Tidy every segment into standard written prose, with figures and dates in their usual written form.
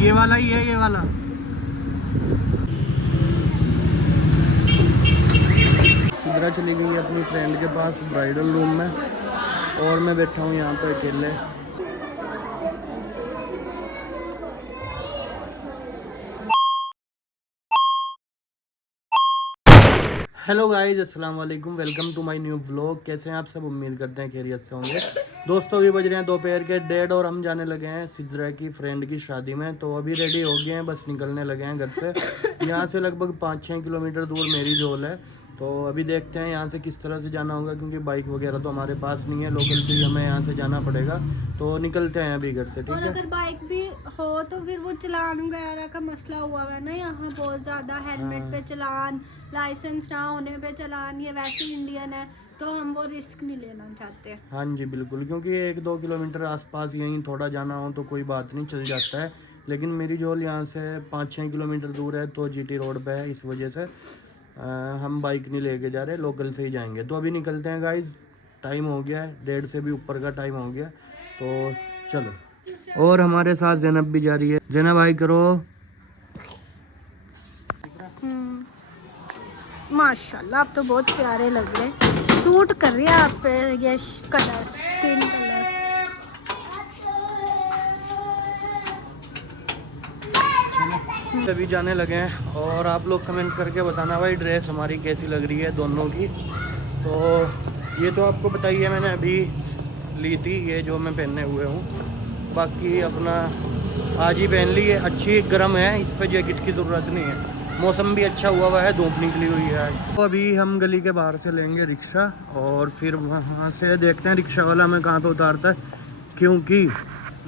ये वाला ही है, ये वाला। सिद्रा चली गई है अपनी फ्रेंड के पास ब्राइडल रूम में, और मैं बैठा हूँ यहाँ पर अकेले। हेलो गाइस, अस्सलाम वालेकुम, welcome to my new vlog. कैसे हैं आप सब? उम्मीद करते हैं खैरियत से होंगे। दोस्तों अभी बज रहे हैं दोपहर के 1:30 और हम जाने लगे हैं सिद्रा की फ्रेंड की शादी में। तो अभी रेडी हो गए हैं, बस निकलने लगे हैं घर से। यहाँ से लगभग 5-6 किलोमीटर दूर मेरी जोल है। तो अभी देखते हैं यहाँ से किस तरह से जाना होगा, क्योंकि बाइक वगैरह तो हमारे पास नहीं है, लोकल से ही हमें यहाँ से जाना पड़ेगा। तो निकलते हैं अभी घर से, ठीक और है। अगर बाइक भी हो तो फिर वो चलान वगैरह का मसला हुआ है ना यहाँ बहुत ज़्यादा। हेलमेट पे चलान, लाइसेंस ना होने पे चलान, ये वैसे इंडियन है तो हम वो रिस्क नहीं लेना चाहते। हाँ जी बिल्कुल, क्योंकि 1-2 किलोमीटर आसपास यहीं थोड़ा जाना हो तो कोई बात नहीं, चल जाता है। लेकिन मेरी जोल यहाँ से 5-6 किलोमीटर दूर है, तो जीटी रोड पे है, इस वजह से हम बाइक नहीं लेके जा रहे, लोकल से ही जाएंगे। तो अभी निकलते हैं गाइज, टाइम हो गया है, 1:30 से भी ऊपर का टाइम हो गया। तो चलो। और हमारे साथ जैनब भी जा रही है। जैनब भाई करो। माशाल्लाह आप तो बहुत प्यारे लग रहे हैं, सूट कर रही है आप पे ये कलर, स्किन कलर। अभी जाने लगे हैं, और आप लोग कमेंट करके बताना भाई ड्रेस हमारी कैसी लग रही है दोनों की। तो ये तो आपको बताइए, मैंने अभी ली थी ये जो मैं पहने हुए हूँ। बाकी अपना आज ही पहन ली है, अच्छी गर्म है, इस पर जैकेट की ज़रूरत नहीं है। मौसम भी अच्छा हुआ है, धूप निकली हुई है आज। तो अभी हम गली के बाहर से लेंगे रिक्शा, और फिर वहाँ से देखते हैं रिक्शा वाला हमें कहाँ पे उतारता है, क्योंकि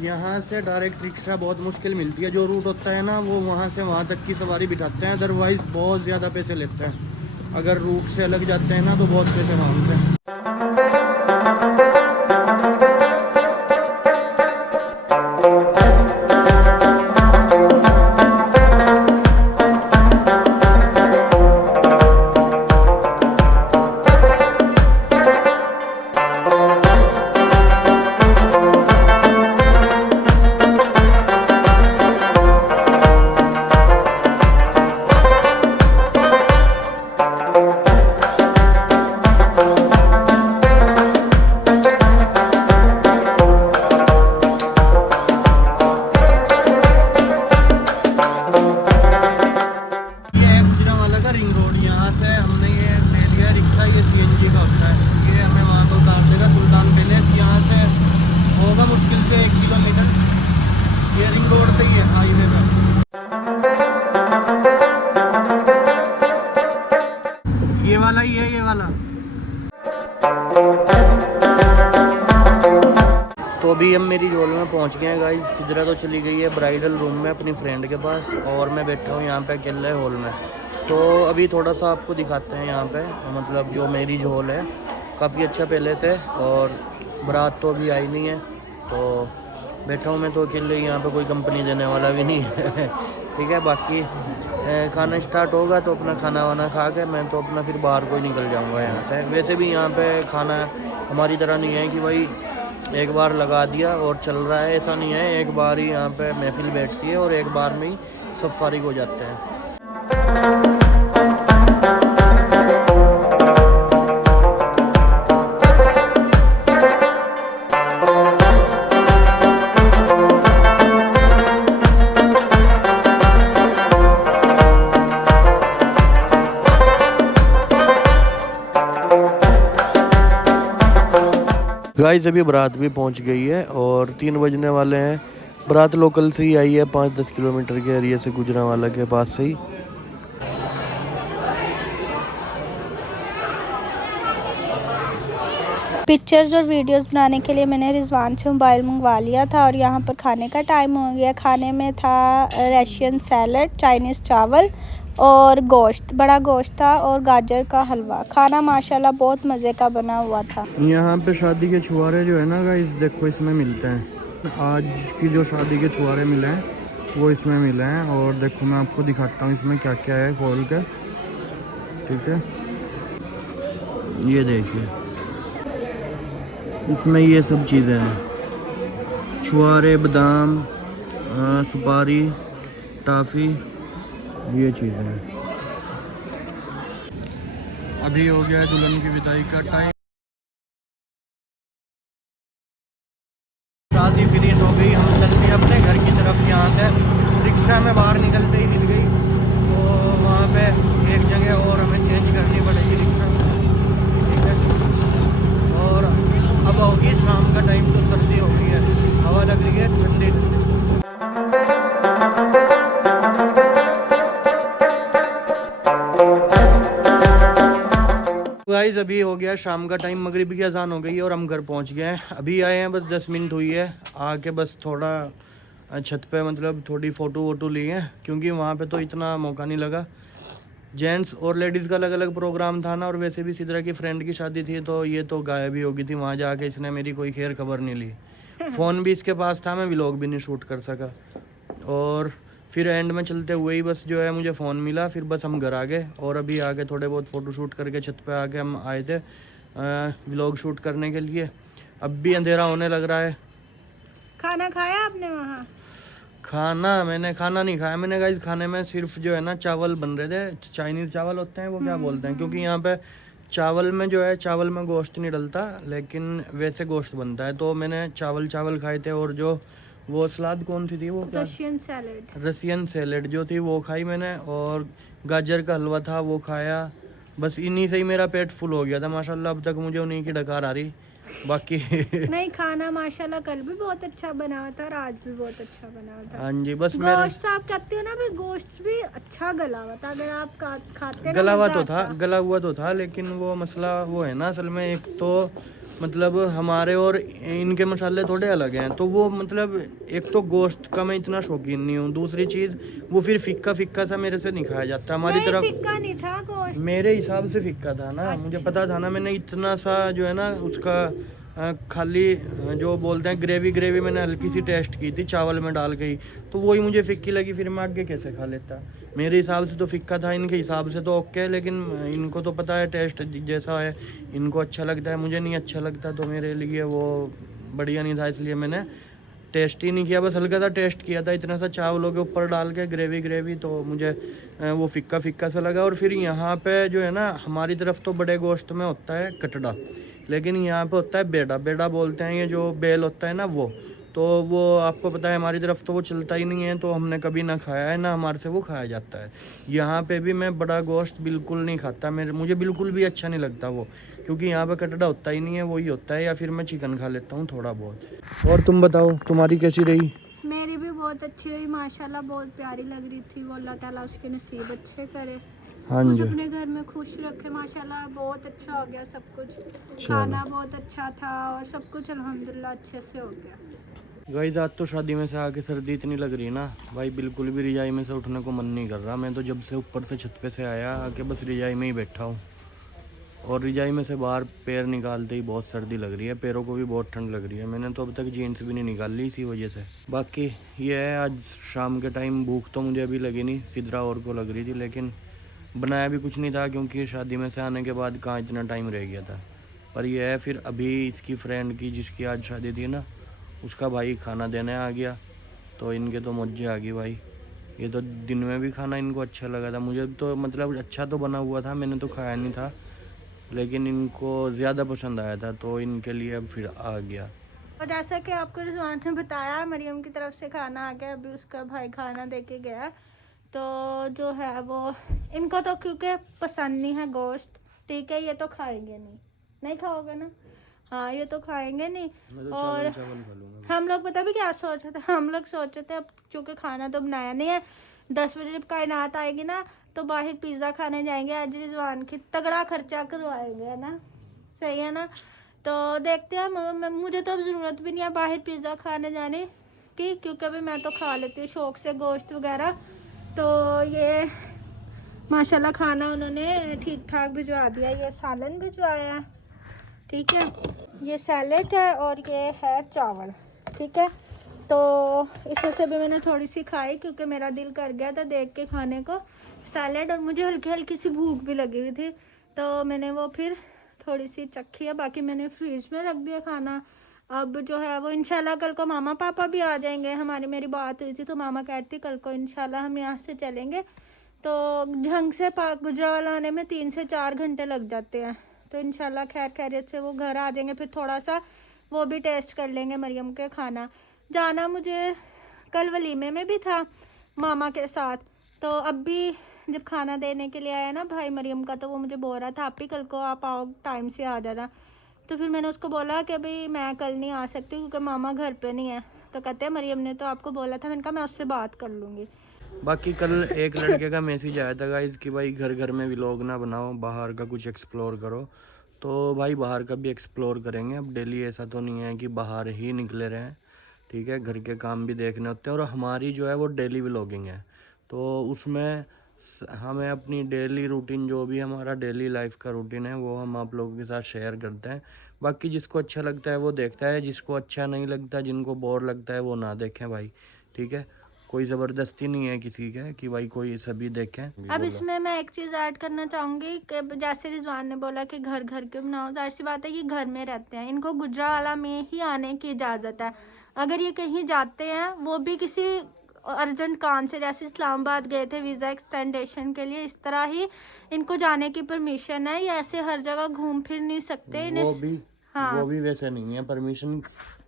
यहाँ से डायरेक्ट रिक्शा बहुत मुश्किल मिलती है। जो रूट होता है ना, वो वहाँ से वहाँ तक की सवारी बिठाते हैं, अदरवाइज़ बहुत ज़्यादा पैसे लेते हैं। अगर रूट से अलग जाते हैं ना तो बहुत पैसे मांगते हैं। ये वाला ही है, ये वाला। तो अभी हम मेरी जोल में पहुंच गए हैं गाइस। सिद्रा तो चली गई है ब्राइडल रूम में अपनी फ्रेंड के पास, और मैं बैठा हूँ यहाँ पे अकेले हॉल में। तो अभी थोड़ा सा आपको दिखाते हैं यहाँ पे, मतलब जो मेरी जोल है काफ़ी अच्छा पहले से, और बारात तो अभी आई नहीं है। तो बैठा हूँ मैं तो अकेले, यहाँ पे कोई कंपनी देने वाला भी नहीं है। ठीक है, बाकी खाना स्टार्ट होगा तो अपना खाना वाना खा के मैं तो अपना फिर बाहर कोई निकल जाऊँगा यहाँ से। वैसे भी यहाँ पे खाना हमारी तरह नहीं है कि भाई एक बार लगा दिया और चल रहा है, ऐसा नहीं है। एक बार ही यहाँ पे महफिल बैठती है और एक बार में ही सब फारिग हो जाते हैं। गाइस अभी बारात भी पहुंच गई है और 3 बजने वाले हैं। बारात लोकल से ही आई है, 5-10 किलोमीटर के एरिया से, गुजरांवाला के पास से ही। पिक्चर्स और वीडियोस बनाने के लिए मैंने रिजवान से मोबाइल मंगवा लिया था, और यहाँ पर खाने का टाइम हो गया। खाने में था रशियन सैलड, चाइनीज़ चावल और गोश्त, बड़ा गोश्त था, और गाजर का हलवा। खाना माशाल्लाह बहुत मज़े का बना हुआ था। यहाँ पे शादी के छुआरे जो है ना गाइस, देखो इसमें मिलते हैं। आज की जो शादी के छुआरे मिले हैं वो इसमें मिले हैं, और देखो मैं आपको दिखाता हूँ इसमें क्या क्या है खोल के। ठीक है, ये देखिए इसमें ये सब चीज़ें हैं, छुआरे, बादाम, सुपारी, टाफ़ी, ये चीज़ें हैं। अभी हो गया दुल्हन की विदाई का टाइम। शादी फिनिश हो गई, हम चल दिए अपने घर की तरफ। यहाँ से रिक्शा में बाहर निकलते ही मिल गई, तो वहाँ पे एक जगह और हमें चेंज करनी पड़ेगी रिक्शा, ठीक है। और अब होगी शाम का टाइम, तो सर्दी हो गई है, हवा लग रही है ठंडी ठंडी। गाइस अभी हो गया शाम का टाइम, मगरिब की अजान हो गई है और हम घर पहुंच गए हैं। अभी आए हैं, बस 10 मिनट हुई है आके, बस थोड़ा छत पे मतलब थोड़ी फ़ोटो वोटो ली है, क्योंकि वहाँ पे तो इतना मौका नहीं लगा। जेंट्स और लेडीज़ का अलग अलग प्रोग्राम था ना, और वैसे भी सिद्रा की फ्रेंड की शादी थी, तो ये तो गायब ही हो गई थी वहाँ जाके। इसने मेरी कोई खैर खबर नहीं ली, फ़ोन भी इसके पास था, मैं व्लॉग भी नहीं शूट कर सका। और फिर एंड में चलते हुए ही बस जो है मुझे फ़ोन मिला, फिर बस हम घर आ गए। और अभी आके थोड़े बहुत फ़ोटो शूट करके छत पे आके हम आए थे व्लॉग शूट करने के लिए। अब भी अंधेरा होने लग रहा है। खाना खाया आपने वहाँ? मैंने खाना नहीं खाया मैंने, गाइस खाने में सिर्फ जो है ना चावल बन रहे थे, चाइनीज़ चावल होते हैं वो, क्या बोलते हैं, क्योंकि यहाँ पे चावल में जो है, चावल में गोश्त नहीं डलता, लेकिन वैसे गोश्त बनता है। तो मैंने चावल खाए थे, और जो वो सलाद कौन सी थी, वो क्या, रशियन सैलेड जो थी वो खाई मैंने, और गाजर का हलवा था वो खाया। बस इन्हीं से ही मेरा पेट फुल हो गया था माशाल्लाह। अब तक मुझे उन्हीं की डकार आ रही, बाकी नहीं, खाना माशाल्लाह कल भी बहुत अच्छा बना हुआ था और आज भी बहुत अच्छा बना हुआ था। हाँ जी, बस गोश्त आप कहते हो ना भी, गोश्त भी अच्छा गला हुआ था। अगर आप खाते ना, गला हुआ तो था, गला हुआ तो था, लेकिन वो मसला वो है ना, असल में एक तो मतलब हमारे और इनके मसाले थोड़े अलग हैं, तो वो मतलब एक तो गोश्त का मैं इतना शौकीन नहीं हूँ, दूसरी चीज़ वो फिर फिक्का फिक्का सा मेरे से नहीं खाया जाता हमारी तरफ। फिक्का नहीं था गोश्त, मेरे हिसाब से फिक्का था ना, मुझे पता था ना, मैंने इतना सा जो है ना उसका खाली जो बोलते हैं ग्रेवी मैंने हल्की सी टेस्ट की थी चावल में डाल के ही, तो वही मुझे फिक्की लगी, फिर मैं आगे कैसे खा लेता। मेरे हिसाब से तो फिक्का था, इनके हिसाब से तो ओके, लेकिन इनको तो पता है टेस्ट जैसा है, इनको अच्छा लगता है, मुझे नहीं अच्छा लगता, तो मेरे लिए वो बढ़िया नहीं था, इसलिए मैंने टेस्ट ही नहीं किया। बस हल्का सा टेस्ट किया था, इतना सा चावलों के ऊपर डाल के ग्रेवी, तो मुझे वो फिक्का फिक्का सा लगा। और फिर यहाँ पे जो है ना, हमारी तरफ तो बड़े गोश्त में होता है कटड़ा, लेकिन यहाँ पे होता है बेड़ा बोलते हैं, ये जो बेल होता है ना वो, तो वो आपको पता है हमारी तरफ तो वो चलता ही नहीं है, तो हमने कभी ना खाया है ना हमारे से वो खाया जाता है। यहाँ पे भी मैं बड़ा गोश्त बिल्कुल नहीं खाता, मुझे बिल्कुल भी अच्छा नहीं लगता वो, क्योंकि यहाँ पे कटड़ा होता ही नहीं है, वही होता है, या फिर मैं चिकन खा लेता हूँ थोड़ा बहुत। और तुम बताओ तुम्हारी कैसी रही? मेरी भी बहुत अच्छी रही माशाल्लाह, बहुत प्यारी लग रही थी। वो अल्लाह ताला उसके नसीब अच्छे करे, हाँ जी, अपने घर में खुश रखे माशाल्लाह। बहुत अच्छा हो गया सब कुछ, खाना बहुत अच्छा था और सब कुछ अल्हम्दुलिल्लाह अच्छे से हो गया। गाइस आज तो शादी में से आके सर्दी इतनी लग रही ना भाई, बिल्कुल भी रजाई में से उठने को मन नहीं कर रहा। मैं तो जब से ऊपर से छत पे से आया आके बस रजाई में ही बैठा हूँ, और रजाई में से बाहर पैर निकालते ही बहुत सर्दी लग रही है, पैरों को भी बहुत ठंड लग रही है। मैंने तो अब तक जीन्स भी नहीं निकाल ली इसी वजह से। बाकी ये है, आज शाम के टाइम भूख तो मुझे अभी लगी नहीं, सिद्रा और को लग रही थी, लेकिन बनाया भी कुछ नहीं था, क्योंकि शादी में से आने के बाद कहाँ इतना टाइम रह गया था। पर यह है, फिर अभी इसकी फ्रेंड की जिसकी आज शादी थी ना, उसका भाई खाना देने आ गया, तो इनके तो मौजे आ गई भाई। ये तो दिन में भी खाना इनको अच्छा लगा था, मुझे तो मतलब अच्छा तो बना हुआ था, मैंने तो खाया नहीं था, लेकिन इनको ज़्यादा पसंद आया था, तो इनके लिए अब फिर आ गया। और जैसा कि आपको रिजवान ने बताया, मरियम की तरफ से खाना आ गया, अभी उसका भाई खाना दे के गया। तो जो है वो इनको तो क्योंकि पसंद नहीं है गोश्त, ठीक है, ये तो खाएंगे नहीं खाओगे ना, हाँ ये तो खाएंगे नहीं। तो और हम लोग पता भी क्या सोच रहे थे, हम लोग सोच रहे थे अब चूँकि खाना तो बनाया नहीं है, 10 बजे जब कायनात आएगी ना तो बाहर पिज़्ज़ा खाने जाएंगे, आज रिजवान की तगड़ा खर्चा करवाएंगे, है ना, सही है ना। तो देखते हैं, मुझे तो अब ज़रूरत भी नहीं है बाहर पिज़्ज़ा खाने जाने की, क्योंकि अभी मैं तो खा लेती हूँ शौक़ से गोश्त वगैरह। तो ये माशाल्लाह खाना उन्होंने ठीक ठाक भिजवा दिया, ये सालन भिजवाया, ठीक है, ये सैलेड है और ये है चावल, ठीक है। तो इसमें से भी मैंने थोड़ी सी खाई, क्योंकि मेरा दिल कर गया था देख के खाने को सैलेड, और मुझे हल्की हल्की सी भूख भी लगी हुई थी, तो मैंने वो फिर थोड़ी सी चखी है। बाकी मैंने फ्रिज में रख दिया खाना, अब जो है वो इंशाल्लाह कल को मामा पापा भी आ जाएंगे। मेरी बात हुई थी तो मामा कहती कल को इंशाल्लाह हम यहाँ से चलेंगे। तो ढंग से गुजरावाला आने में 3 से 4 घंटे लग जाते हैं। तो इंशाल्लाह खैर खैरियत से वो घर आ जाएंगे। फिर थोड़ा सा वो भी टेस्ट कर लेंगे मरियम के खाना। जाना मुझे कल वलीमे में भी था मामा के साथ। तो अब भी जब खाना देने के लिए आया ना भाई मरियम का, तो वो मुझे बोल रहा था आप ही कल को आप आओ, टाइम से आ जाना। तो फिर मैंने उसको बोला कि भाई मैं कल नहीं आ सकती क्योंकि मामा घर पे नहीं है। तो कहते हैं मरियम ने तो आपको बोला था। मैंने कहा मैं उससे बात कर लूँगी। बाकी कल एक लड़के का मैसेज आया था गाइस कि भाई घर घर में व्लॉग ना बनाओ, बाहर का कुछ एक्सप्लोर करो। तो भाई बाहर का भी एक्सप्लोर करेंगे। अब डेली ऐसा तो नहीं है कि बाहर ही निकले रहें, ठीक है, घर के काम भी देखने होते हैं। और हमारी जो है वो डेली व्लॉगिंग है, तो उसमें हमें अपनी डेली रूटीन, जो भी हमारा डेली लाइफ का रूटीन है, वो हम आप लोगों के साथ शेयर करते हैं। बाकी जिसको अच्छा लगता है वो देखता है, जिसको अच्छा नहीं लगता, जिनको बोर लगता है वो ना देखें भाई, ठीक है। कोई ज़बरदस्ती नहीं है किसी के कि भाई कोई सभी देखें। अब इसमें मैं एक चीज़ ऐड करना चाहूँगी कि जैसे रिजवान ने बोला कि घर घर के बनाओ, जाहिर सी बात है कि घर में रहते हैं, इनको गुजरावाला में ही आने की इजाज़त है। अगर ये कहीं जाते हैं वो भी किसी अर्जेंट काम से, जैसे इस्लामाबाद गए थे वीज़ा एक्सटेंडेशन के लिए, इस तरह ही इनको जाने की परमिशन है। ये ऐसे हर जगह घूम फिर नहीं सकते। वो भी वैसे नहीं है परमिशन,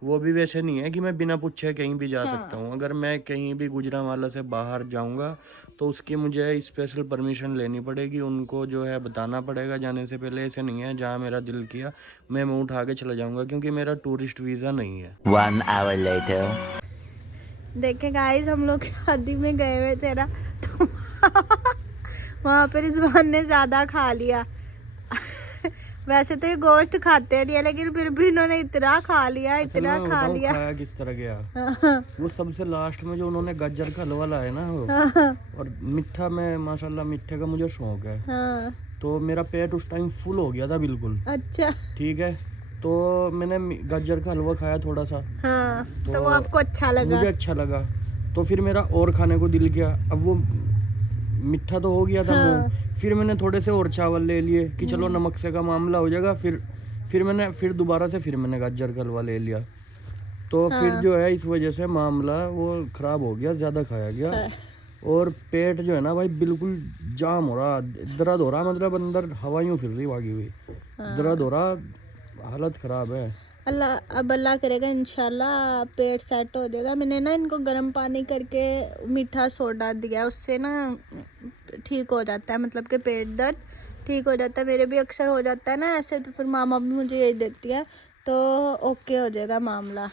वो भी वैसे नहीं है कि मैं बिना पूछे कहीं भी जा सकता हूँ। अगर मैं कहीं भी गुजरांवाला से बाहर जाऊँगा तो उसकी मुझे स्पेशल परमिशन लेनी पड़ेगी, उनको जो है बताना पड़ेगा जाने से पहले। ऐसे नहीं है जहाँ मेरा दिल किया मैं मुँह उठा के चला जाऊँगा, क्योंकि मेरा टूरिस्ट वीज़ा नहीं है। 1 hour later. देखे गाइस हम लोग शादी में गए हुए थे ना, तो वहाँ पर रिजवान ने ज़्यादा खा लिया। वैसे तो ये गोश्त खाते नहीं है, लेकिन फिर भी इन्होंने इतना खा लिया, इतना खा लिया। खाया किस तरह गया वो सबसे लास्ट में जो उन्होंने गाजर का हलवा लाया ना वो, और मीठा में माशाल्लाह मीठे का मुझे शौक है। तो मेरा पेट उस टाइम फुल हो गया था बिल्कुल। अच्छा, ठीक है, तो मैंने गाजर का हलवा खाया थोड़ा सा। तो वो आपको अच्छा लगा? मुझे अच्छा लगा, तो फिर मेरा और खाने को दिल किया। अब वो मीठा तो हो गया था मुंह, फिर मैंने थोड़े से और चावल ले लिए कि चलो नमक से का मामला हो जाएगा। फिर दोबारा से मैंने गाजर का हलवा ले लिया। तो फिर जो है इस वजह से मामला वो खराब हो गया, ज़्यादा खाया गया। और पेट जो है ना भाई बिल्कुल जाम हो रहा, दर्द हो रहा, मतलब अंदर हवाइयों फिर रही भागी हुई, दर्द हो रहा, हालत ख़राब है। अल्लाह करेगा इंशाल्लाह पेट सेट हो जाएगा। मैंने ना इनको गर्म पानी करके मीठा सोडा दिया, उससे ना ठीक हो जाता है, मतलब कि पेट दर्द ठीक हो जाता है। मेरे भी अक्सर हो जाता है ना ऐसे, तो फिर मामा भी मुझे यही देती है, तो ओके हो जाएगा मामला।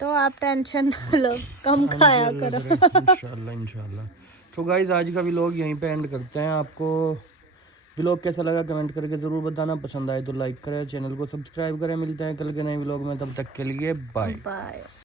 तो आप टेंशन ना लो, कम खाया करो। इंशाल्लाह। तो गाइस आज का व्लॉग यहीं पे एंड करते हैं। आपको व्लॉग कैसा लगा कमेंट करके ज़रूर बताना। पसंद आए तो लाइक करें, चैनल को सब्सक्राइब करें। मिलते हैं कल के नए व्लॉग में, तब तक के लिए बाय।